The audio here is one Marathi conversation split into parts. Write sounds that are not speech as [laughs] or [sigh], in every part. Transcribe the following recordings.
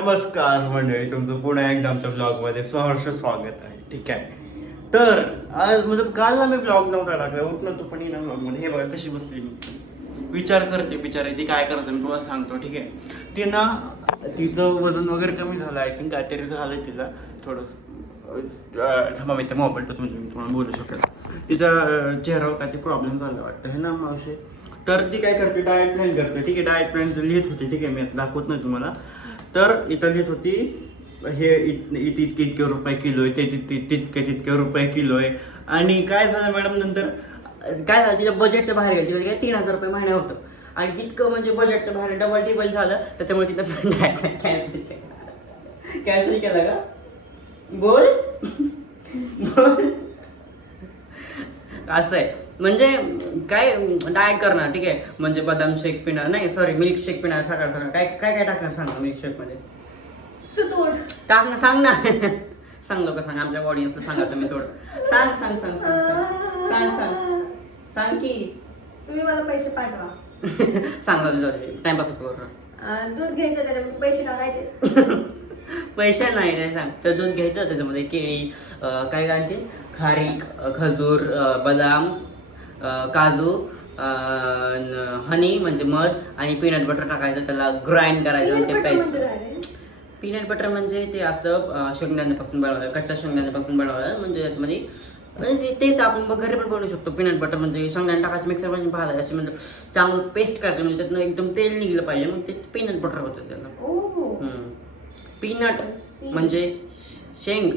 नमस्कार मंडळी तुमचं पुन्हा एकदा आमच्या ब्लॉगमध्ये सहर्ष स्वागत आहे ठीक आहे? तर आज म्हणजे काल ना मी ब्लॉग नव्हता टाकला उठणं तू पण येणार ब्लॉगमध्ये. हे बघा कशी बसली मी. विचार करते बिचारे ती काय करते मी तुम्हाला सांगतो ठीक आहे? ती ना तिचं वजन वगैरे कमी झालं आय थिंक काहीतरी झालं तिला. थोडंसं थांबा मी त्या मोबाईल तर म्हणजे मी तुम्हाला बोलू शकेल. तिच्या चेहऱ्यावर काहीतरी प्रॉब्लेम झाला वाटतं हे ना मावशी? तर ती काय करते डायट प्लॅन करते ठीक आहे? डायट प्लॅन लिहित होते ठीक आहे? मी दाखवत नाही तुम्हाला. तर इथं लिहित होती हे इत- इतके इतके रुपये किलो आहे ते तितके तितके तितके रुपये किलो आहे आणि काय झालं मॅडम नंतर? काय झालं तिच्या बजेटच्या बाहेर गेलं. तिला काय तीन हजार रुपये महिना होतं. आणि तितकं म्हणजे बजेटच्या बाहेर डबल टिबल झालं त्याच्यामुळे तिथं कॅन्सल केलं कॅन्सल केलं का? बोल. [laughs] बोल. असं आहे. म्हणजे काय डाएट करणार ठीक आहे? म्हणजे बदाम शेक पिणार नाही सॉरी मिल्क शेक पिणार सकाळ सकाळ काय काय काय टाकणार सांग मिल्क शेकमध्ये टाक ना सांग ना. [laughs] सांग लोक सांग. आमच्या ऑडियन्सला सांगा तुम्ही थोडं. सांग सांग सांग सांग सांग. सांग सांग. की. तुम्ही मला पैसे पाठवा. सांगा तुझ्या टाइमपास करू दूध घ्यायचं त्याला पैसे टाकायचे [laughs] पैसे नाही रे सांग. तर दूध घ्यायचं त्याच्यामध्ये केळी काय घालते खारीक खजूर बदाम काजू हनी म्हणजे मध आणि पीनट बटर टाकायचं त्याला ग्राइंड करायचं ते प्यायचं? पीनट बटर म्हणजे ते असतं शेंगदाण्यापासून बनवलं कच्च्या शेंगदाण्यापासून बनवलं म्हणजे त्याच्यामध्ये म्हणजे तेच आपण घरी पण बनवू शकतो. पीनट बटर म्हणजे शेंगदाणे टाकायचं मिक्सर म्हणजे भाजायचं असे म्हणजे चांगलं पेस्ट करायचं म्हणजे त्यातनं एकदम तेल निघलं पाहिजे मग ते पीनट बटर होतं त्याचं. पीनट म्हणजे शेंग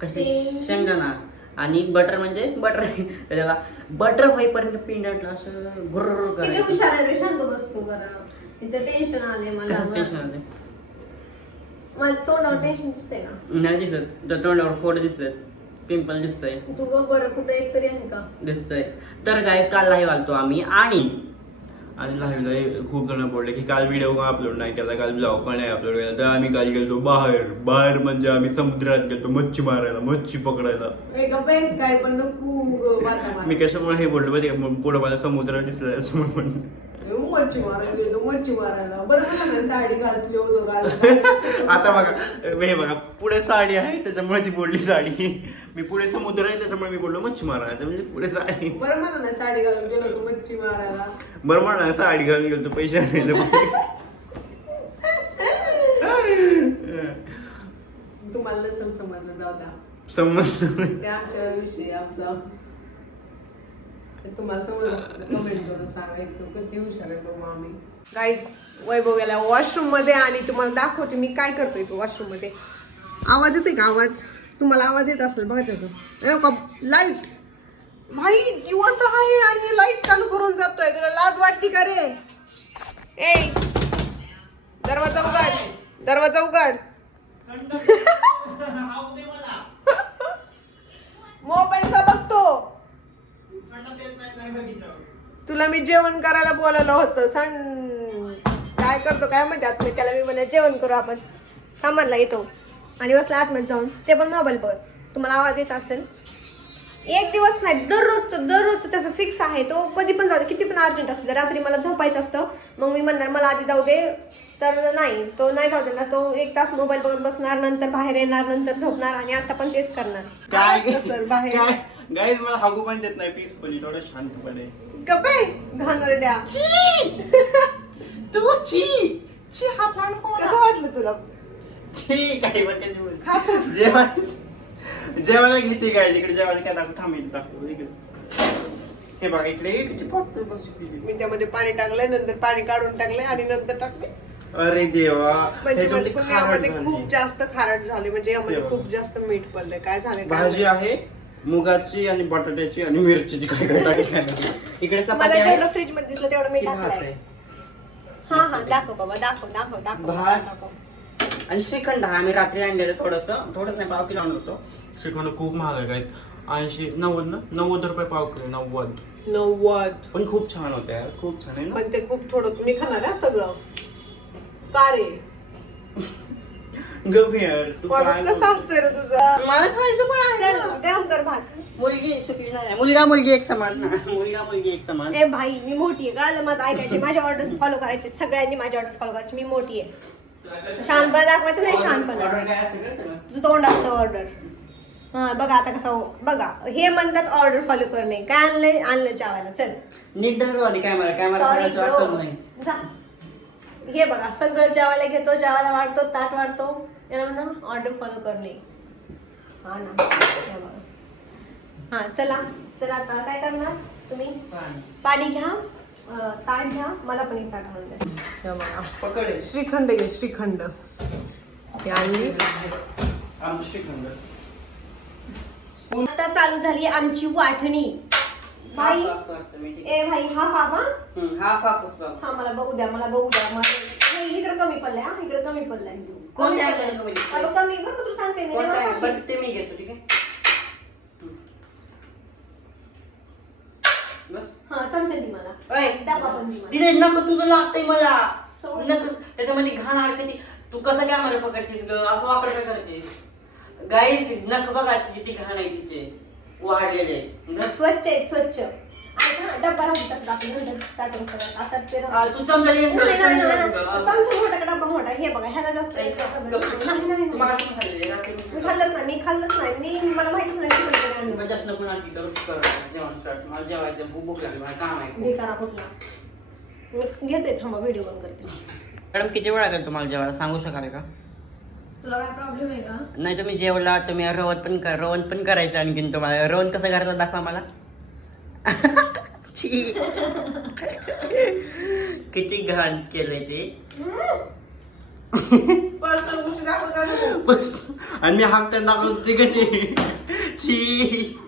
कशी? शेंग. शेंगदाणा. आणि बटर म्हणजे बटर त्याला बटर होईपर्यंत पीनट असं गुर्र किती करायचं. हुशार आहे रे शांत बसतो बरं. इथं टेन्शन आले मला. कसं टेन्शन आलं मला तोंडावर टेन्शन दिसतंय का? नाही दिसत. तर तोंडावर फोड दिसत पिंपल दिसतंय. तू ग बरं कुठं एक तरी आहे का? दिसतंय. तर गाईस काल लाईव्ह आलतो आम्ही आणि आणि लाईव्हला खूप जण बोलले की काल व्हिडिओ का अपलोड नाही केला काल ब्लॉग पण नाही अपलोड केला. तर आम्ही काल गेलो बाहेर. बाहेर म्हणजे आम्ही समुद्रात गेलो मच्छी मारायला मच्छी पकडायला. मी कशामुळे हे बोललो माहिती का? पुढे मला समुद्र दिसला त्याच्यामुळे म्हणलं. बरं ना साडी [laughs] आता बघा हे बघा पुढे साडी आहे त्याच्यामुळे ती बोलली साडी. मी पुढे समुद्र आहे त्याच्यामुळे मी बोललो मच्छी मारायला म्हणजे पुढे साडी. बरं मला ना साडी घालून गेलो होतो मच्छी मारायला. बरं म्हणा साडी घालून गेलो तू पैसे आणायला. तुम्हाला नसेल समजलं जाऊ द्या. समजलं. ते आमच्या विषयी आमचा. ते तुम्हाला समजलं कमेंट करून सांगा इतकं किती हुशार आहे बघू आम्ही. गाईज वैभव गेला वॉशरूममध्ये आणि तुम्हाला दाखवते मी काय करतो तो वॉशरूममध्ये. आवाज येतोय का आवाज? तुम्हाला आवाज येत असेल बघा त्याचं. लाइट भाई दिवस आहे आणि हे लाइट चालू करून जातोय. तुला लाज वाटती का रे? ए दरवाजा उघड. दरवाजा उघड. [laughs] मोबाईल का बघतो? तुला मी जेवण करायला बोलायला होतं सण. काय करतो काय म्हणते आत त्याला मी म्हणलं जेवण करू आपण. हा म्हणला येतो आणि बसला आतमध्ये जाऊन. ते पण मोबाईल बघ तुम्हाला आवाज येत असेल. एक दिवस नाही दररोजचं दररोजचं त्याचं फिक्स आहे. तो कधी पण जाऊ दे किती पण अर्जंट असू दे. रात्री मला झोपायचं असतं. मग मी म्हणणार मला आधी जाऊ दे. तर नाही तो नाही जाऊ देणार. तो एक तास मोबाईल बघत बसणार नंतर बाहेर येणार नंतर झोपणार आणि आता पण तेच करणार. काय? सर बाहेर? गाईज मला हागू पण देत नाही पीसफुली थोडं शांतपणे. गप्पे घाणोरड्या. [laughs] तू छी! छी हा फाड कसं वाटलं तुला? छी काही पण बोल. खातो. जेवायला जेवायला घेते काय तिकडे जेवायला काय दाखव थांब इथं दाखव इकडे. हे बघा इकडे किती पातळ बसली मी त्यामध्ये पाणी टाकलंय नंतर पाणी काढून टाकले आणि नंतर टाकले अरे देवा म्हणजे ह्याच्यामध्ये म्हणजे खारट यामध्ये झाली. खूप जास्त खारट झाले म्हणजे यामध्ये. खूप जास्त मीठ पडलंय. काय झालंय काय भाजी माहिती. आहे? मुगाची आणि बटाट्याची आणि मिरचीची काय काय टाकली इकडे मला जेवढं फ्रीजमध्ये दिसलं तेवढं मी की भात टाकलंय आहे. हा हा दाखव बाबा दाखव दाखव दाखव भात. दाखव. आणि श्रीखंड आहे आम्ही रात्री आणलेलं थोडस. थोडंच नाही पाव किलो आणलं होतं. श्रीखंड खूप महाग आहे guys. ऐंशी नव्वद ना? नव्वद रुपये पाव किलो नव्वद. नव्वद. पण खूप छान होते यार खूप छान आहे ना? पण ते खूप थोडं तुम्ही खाणार आहे सगळं. का रे? तू बाबा, काय कसं असतंय रे तुझं? मला खायचं पण आहे चल ना. गरम कर भात. मुलगी शिकली नाही. मुलगा मुलगी एक समान ना. [laughs] मुलगा मुलगी एक समान. ए भाई मी मोठी आहे. कळालं माझं ऐकायचे. माझे ऑर्डर्स फॉलो करायचे. सगळ्यांनी माझे ऑर्डर्स फॉलो करायचे. मी मोठी आहे. शहाणपणा दाखवायचं नाही काय असते ना? तुझं तोंड असतं ऑर्डर हा बघा आता कसं हो- बघा. हे म्हणतात ऑर्डर फॉलो करणे. काय आणलंय? आणलं चावायला चल. नीट धरलो आधी कॅमेरा कॅमेरा सॉरी करायचं वाटत नाही जा. हे बघा. सगळं जेवायला घेतो. जेवायला वाढतो ताट वाढतो. याला म्हणा ऑर्डर फॉलो करणे. हा ना. हे हा चला. तर आता काय करणार तुम्ही? पाणी. घ्या. ताट घ्या. मला पण एक ताट पकड आहे. श्रीखंड घे श्रीखंड. हे आणली श्रीखंड. आता चालू झाली आमची वाटणी. भाई ए भाई हा? बाबा हाफ हाफ असतो हा मला बघू द्या मला बघू द्या. मला इकडे कमी पडलाय हा इकडे कमी पडलाय. कोणत्या कमी बघ तुला सांगते मी कोणता आहे? ते मी घेतो ठीक आहे? बस. हा चमचा दे मला. अय, डबा पण दे मला. तिने नको तुझं लागतंय मला. सोड. नको त्याच्यामध्ये घाण अडकती. तू कसं कॅमेरा पकडतीस ग? असं वाकडं काय करतेस? गाई नख बघा किती घाण आहे तिचे. वाढलेले आहेत. स्वच्छ आहे स्वच्छ. हा, डब्बा आपण चाटून करत. आता ते राहू. आ, तू चमचा नाही, घेत नाही, नाही, नाही, नाही. नाही. चमचा मोठा का डब्बा मोठा? हे बघा ह्याला जास्त आहे. नाही, नाही, तू आहे, मी खाल्लंच नाही मी खाल्लंच नाही. मी मला माहितीच नाही जास्त नको जेवण स्टार्ट मला जेवायचं भूक भूक लागली मला काम आहे. मी करा कुठला. मी घेते थांबा व्हिडिओ बंद करते. मॅडम किती वेळ लागेल तुम्हाला जेवायला? सांगू शकाल का? तुला काय प्रॉब्लेम आहे का? नाही तुम्ही जेवला तुम्ही रवत पण कर रवण पण करायचं आणखीन तुम्हाला. रवण कसं करायचं दाखवा मला. छी. किती घाण केलंय ते. पर्सनल गोष्टी दाखवता आणि मी हाक त्यांना दाखवतो ती कशी. छी.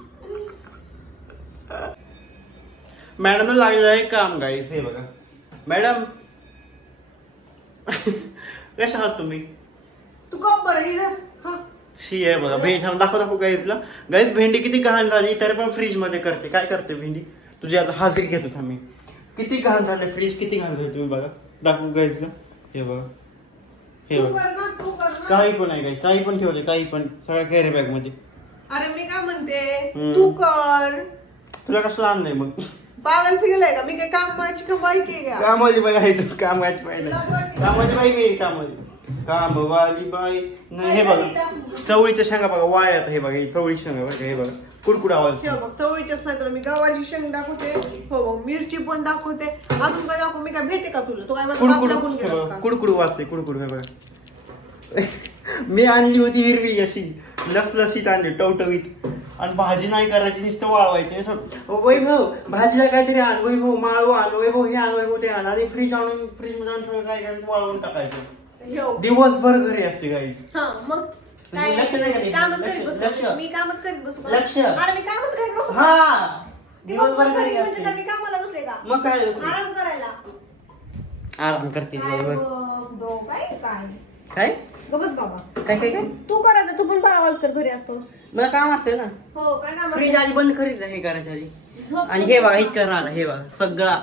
मॅडम लागलेलं आहे काम गाईस हे बघा. मॅडम. कशा आहात तुम्ही? तू बरं हा छी आहे बघा भेंडी थांब दाखव दाखव गाईजला गाईज भेंडी किती घाण झाली? तरी पण फ्रीज मध्ये करते. काय करते भेंडी? तुझी आता हाजरी घेतो थांब मी. किती घाण झाले फ्रीज किती घाण झाले तुम्ही बघा. दाखवू गाईजला हे बघा. हे तू बघा. कर ना तू कर ना काही पण आहे काही काही पण ठेवले काही पण. सगळ्या कॅरी बॅग मध्ये. अरे मी काय म्हणते? हम्म. तू कर. तुला कसं आणलंय मग? पागल फिगलाय का? मी काय कामाची कमाई के का? कामाची बाई आहे तू. कामाची बाई नाही. लाज वाटते. कामाची बाई मी कामाची. कामवाली बाई. नाही हे बघा चवळीच्या शेंगा बघा वाळ्यात हे बघा ही चवळी शेंगा बघा हे बघा. कुडकुड आवाज. ठेव बघ चवळीच्याच नाही तर मी गव्हाची शेंग दाखवते. हो हो मिरची पण दाखवते. अजून काय दाखवू? मी काय भेटे का तुला? तू काय मला बाप कुडकुड दाखवून हे गेलास बघा का? कुडकुड वाजते कुडकुड हे बघा. [laughs] मी आणली होती हिरवी अशी. लसलशीत आणली टवटवीत. आणि भाजी नाही करायची नुसतं वाळवायची. असं, वैभव भाजीला काहीतरी आण वैभव माळव आण वैभव हे आण वैभव ते आण. आणि फ्रीज आणून फ्रीजमध्ये आणून ठेवलं काय करायचं? वाळवून टाकायचं. दिवसभर घरी असते गाई. हा मग काय? लक्ष नाही का देत? कामच लक्ष- करीत लक्ष. बसू मी कामच करीत बसू का? लक्ष. अरे मी कामच करीत बसू का? हा. दिवसभर घरी घरी म्हणजे असते. का मी कामाला बसले का? मग काय असते? आराम करायला. आराम करते काय दिवसभर बघ, दो, काय? काय? काय बाबा. काय काय काय? तू करायचं तू पण बारा वाजता घरी असतोस. मला काम असते ना. हो काय काम फ्रीज आधी बंद करीत हे करायचं आधी. झोप. आणि हे बघा इतकं राडा हे बघा सगळा.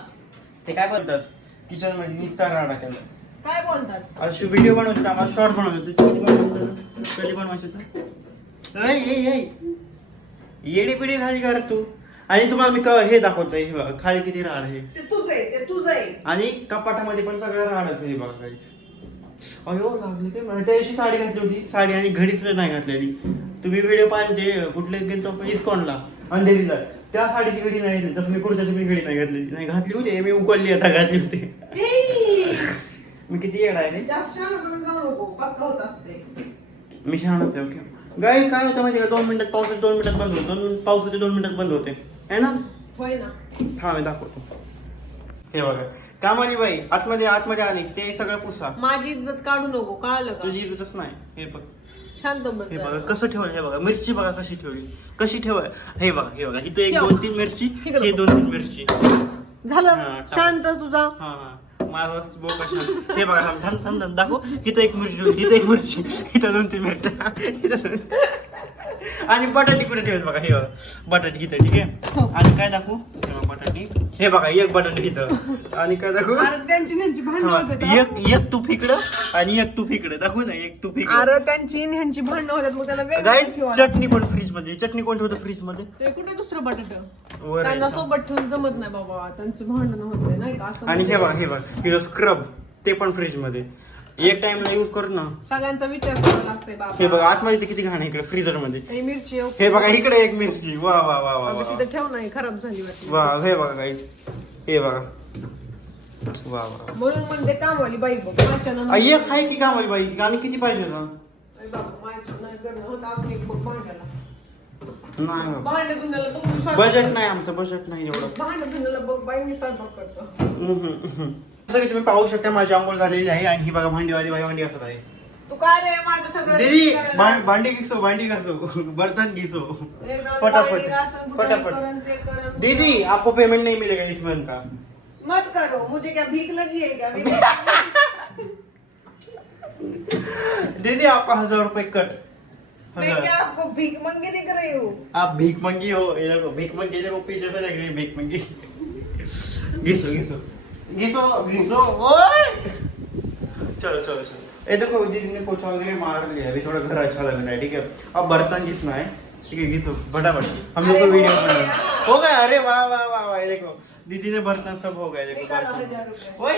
ते काय बोलतात? किचनमध्ये नुसता राडा केला. काय बोलतात? अशी व्हिडिओ बनवत होता आम्हाला शॉर्ट बनवत होते कधी? ऐ, ऐ, ऐ. येडी पिढी झाली का रे तू? आणि तुम्हाला मी क- हे दाखवतोय हे बघा खाली किती राड आहे. ते तुझं आहे ते तुझं आहे. आणि कपाटामध्ये पण सगळं राहडच आहे बघा काही अयो लागले ते. मला त्या दिवशी साडी घातली होती. साडी आणि घडीच नाही घातलेली. तुम्ही व्हिडिओ पाहिले ते कुठले गेलो आपण इस्कॉनला अंधेरीला. त्या साडीची घडी नाही घातली तसं मी कुर्त्याची घडी नाही घातली. नाही घातली होती मी उकलली आता घातली होती. मी किती येणार आहे रे? जास्त शहाणपणा जाऊ नको. पचका होत असते. मी शहाणाच आहे ओके गाईस काय होतं माहिती का? दोन मिनिटात पाऊस येतो, दोन मिनिटात बंद होतो. दोन पाऊस येते दोन मिनिटात बंद होते. है ना? होय ना. थांब मी दाखवतो. हे बघा. कामाली बाई आतमध्ये आतमध्ये आली. ते सगळं पुसा. माझी इज्जत काढू नको कळालं का? तुझी इज्जतच नाही. हे बघ. शांत बस हे जरा. बघा कसं ठेवलं? हे बघा. मिरची बघा कशी ठेवली. कशी ठेवा हे बघा हे बघा. इथं एक ठेव. दोन तीन मिरची. इकडं हे बघ. दोन तीन मिरची. झालं. हा. शांत तुझा हा हा. माझा बोका छान हे बघा थांब थांब थांब थांब. दाखव. इथं एक मिरची इथं एक मिरची. इथं दोन तीन मिरच्या इथं दोन- आणि बटाटी कुठे ठेवत बघा हे बघा. बटाटी इथं ठीक. आहे? आणि काय दाखवू? बटाटी. हे बघा एक बटाटी इथं. आणि काय दाखवू? अरे त्यांची ह्यांची भांडणं होतात हा. एक एक तूप इकडं आणि एक तूप इकडे. दाखवू ना एक तूप इकडे. अरे त्यांची आणि ह्यांची भांडणं होतात मग त्याला वेगळं गाईस ठेवावं चटणी पण फ्रीजमध्ये चटणी कोण ठेवतं फ्रीजमध्ये. ते कुठे दुसरं बटाट? वर आहे. त्यांना सोबत ठेवून जमत नाही बाबा. त्यांची भांडणं होते नाही का? असं आणि हे म्हणजे- बघा हे बघा. हे स्क्रब ते पण फ्रीजमध्ये. एक टाइमला यूज कर ना. सगळ्यांचा विचार करावा लागतोय बाबा. हे बघा आतमध्ये ते किती घाण आहे इकडे फ्रीजरमध्ये हे मिरची. हे बघा इकडे एक मिरची. वा वा वा वा अगं वा. तिथं ठेव नाही खराब झाली वाटली वा हे बघा काही हे बघा. वा वा म्हणून म्हणते कामवाली बाई बघ माझ्या आ, एक आहे की कामाची बाई? आणि किती पाहिजे ना? बाबा माझ्या नाही करणं होत अजून एक बघ भांड्याला. नाही बाबा. भांडे धुण्याला बघ मी स्वयंपाक बजेट. नाही आमचं बजेट नाही एवढं भांडे धुण्याला बघ बाई मी स्वयंपाक करतो हम्म, हम्म. जसं की तुम्ही पाहू शकता माझी आंघोळ झालेली आहे आणि ही बघा भांडीवाली बाई भांडी असत आहे तू काय रे माझं सगळं दीदी करायला? भां- भांडी घिसो भांडी घासो बर्तन घिसो फटाफट भांडी घासून, फटाफट करून, ते करून. दीदी आपको पेमेंट नहीं मिलेगा इस मंथ का मत करो मुझे क्या भीख लगी है क्या मैं [laughs] दीदी आपका हजार रुपए कट मैं क्या आपको भीख मंगी दिख रही हूँ? आप भीख मंगी हो ये देखो भीख मंगी देखो पीछे से लग रही है भीख मंगी। घिसो घिसो। घिसो घिसो ओए! चलो चलो चलो। ये देखो दीदी ने पोछा वगैरह मार लिया अभी थोड़ा घर अच्छा लग रहा है ठीक है? अब बर्तन घिसना है ठीक है घिसो फटाफट। हम लोग को अरे, हो वीडियो। बनाना हो। गया अरे वाह वाह वाह वाह ये देखो दीदी ने बर्तन सब हो गया देखो बर्तन। ओए!